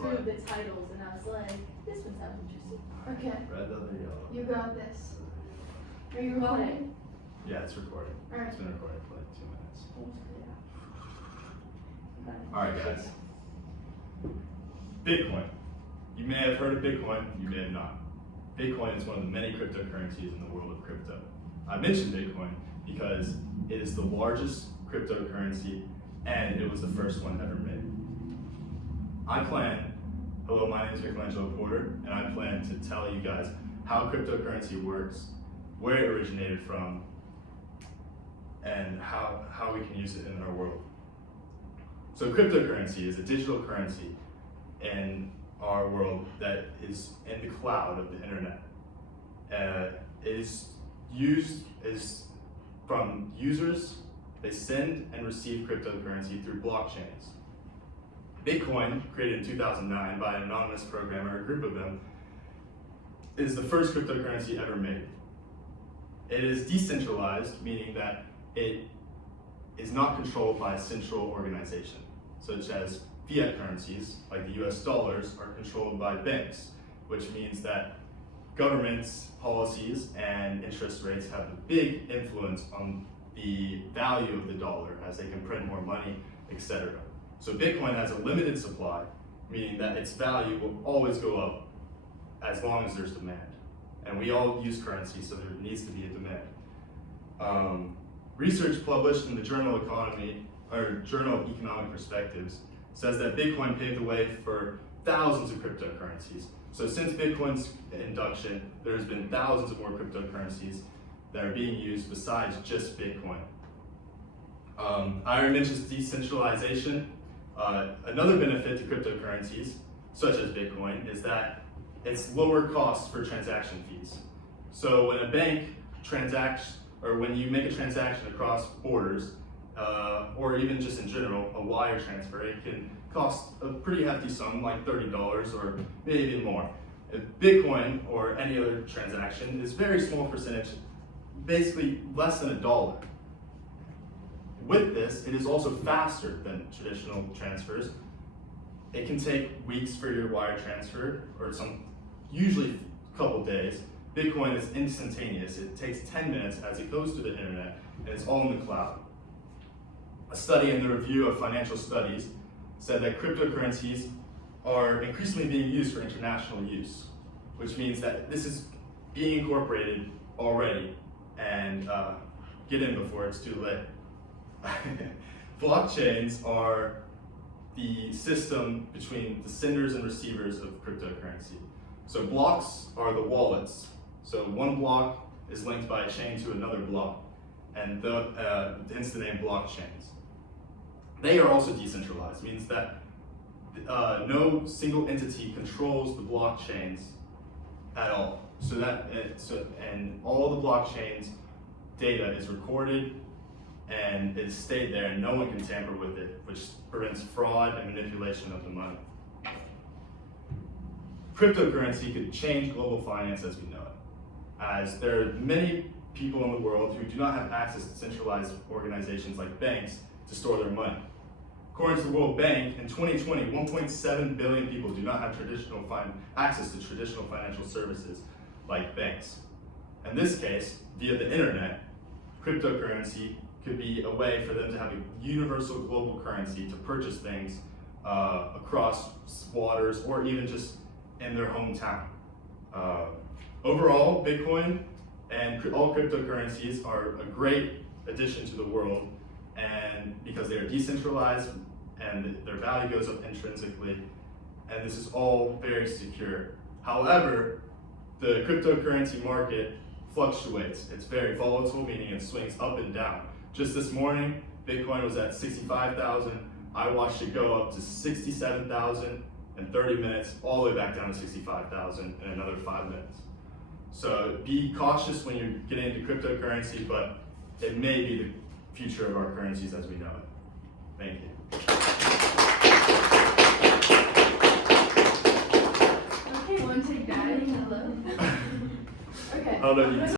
through the titles and I was like, this one sounds interesting. Okay. Red, other yellow. You got this. Are you Okay. recording? Yeah, it's recording. Alright. It's been recording for like 2 minutes. Okay. Alright, guys. Bitcoin. You may have heard of Bitcoin, you may have not. Bitcoin is one of the many cryptocurrencies in the world of crypto. I mentioned Bitcoin because it is the largest cryptocurrency and it was the first one ever made. Hello, my name is Michelangelo Porter, and I plan to tell you guys how cryptocurrency works, where it originated from, and how we can use it in our world. So cryptocurrency is a digital currency in our world that is in the cloud of the internet. It is used from users. They send and receive cryptocurrency through blockchains. Bitcoin, created in 2009 by an anonymous programmer, a group of them, is the first cryptocurrency ever made. It is decentralized, meaning that it is not controlled by a central organization, such as fiat currencies, like the US dollars, are controlled by banks, which means that governments, policies, and interest rates have a big influence on the value of the dollar as they can print more money, etc. So Bitcoin has a limited supply, meaning that its value will always go up as long as there's demand. And we all use currency, so there needs to be a demand. Research published in the Journal of Economic Perspectives says that Bitcoin paved the way for thousands of cryptocurrencies. So since Bitcoin's induction, there's been thousands of more cryptocurrencies that are being used besides just Bitcoin. I already mentioned decentralization. Another benefit to cryptocurrencies, such as Bitcoin, is that it's lower costs for transaction fees. So when a bank transacts, or when you make a transaction across borders, or even just in general, a wire transfer, it can cost a pretty hefty sum, like $30 or maybe even more. If Bitcoin or any other transaction is very small percentage, basically less than $1. With this, it is also faster than traditional transfers. It can take weeks for your wire transfer, or usually a couple days. Bitcoin is instantaneous. It takes 10 minutes as it goes to the internet, and it's all in the cloud. A study in the Review of Financial Studies said that cryptocurrencies are increasingly being used for international use, which means that this is being incorporated already, and get in before it's too late. Blockchains are the system between the senders and receivers of cryptocurrency. So blocks are the wallets. So one block is linked by a chain to another block, and hence the name blockchains. They are also decentralized, means that no single entity controls the blockchains at all. And all the blockchains data is recorded and it stayed there, and no one can tamper with it, which prevents fraud and manipulation of the money. Cryptocurrency could change global finance as we know it, as there are many people in the world who do not have access to centralized organizations like banks to store their money. According to the World Bank, in 2020, 1.7 billion people do not have access to traditional financial services like banks. In this case, via the internet, cryptocurrency could be a way for them to have a universal global currency to purchase things across waters or even just in their hometown. Overall, Bitcoin and all cryptocurrencies are a great addition to the world, and because they are decentralized and their value goes up intrinsically, and this is all very secure. However, the cryptocurrency market fluctuates. It's very volatile, meaning it swings up and down. Just this morning, Bitcoin was at 65,000. I watched it go up to 67,000 in 30 minutes, all the way back down to 65,000 in another 5 minutes. So be cautious when you're getting into cryptocurrency, but it may be the future of our currencies as we know it. Thank you. Okay, want to take that? Hello? Okay. How about you?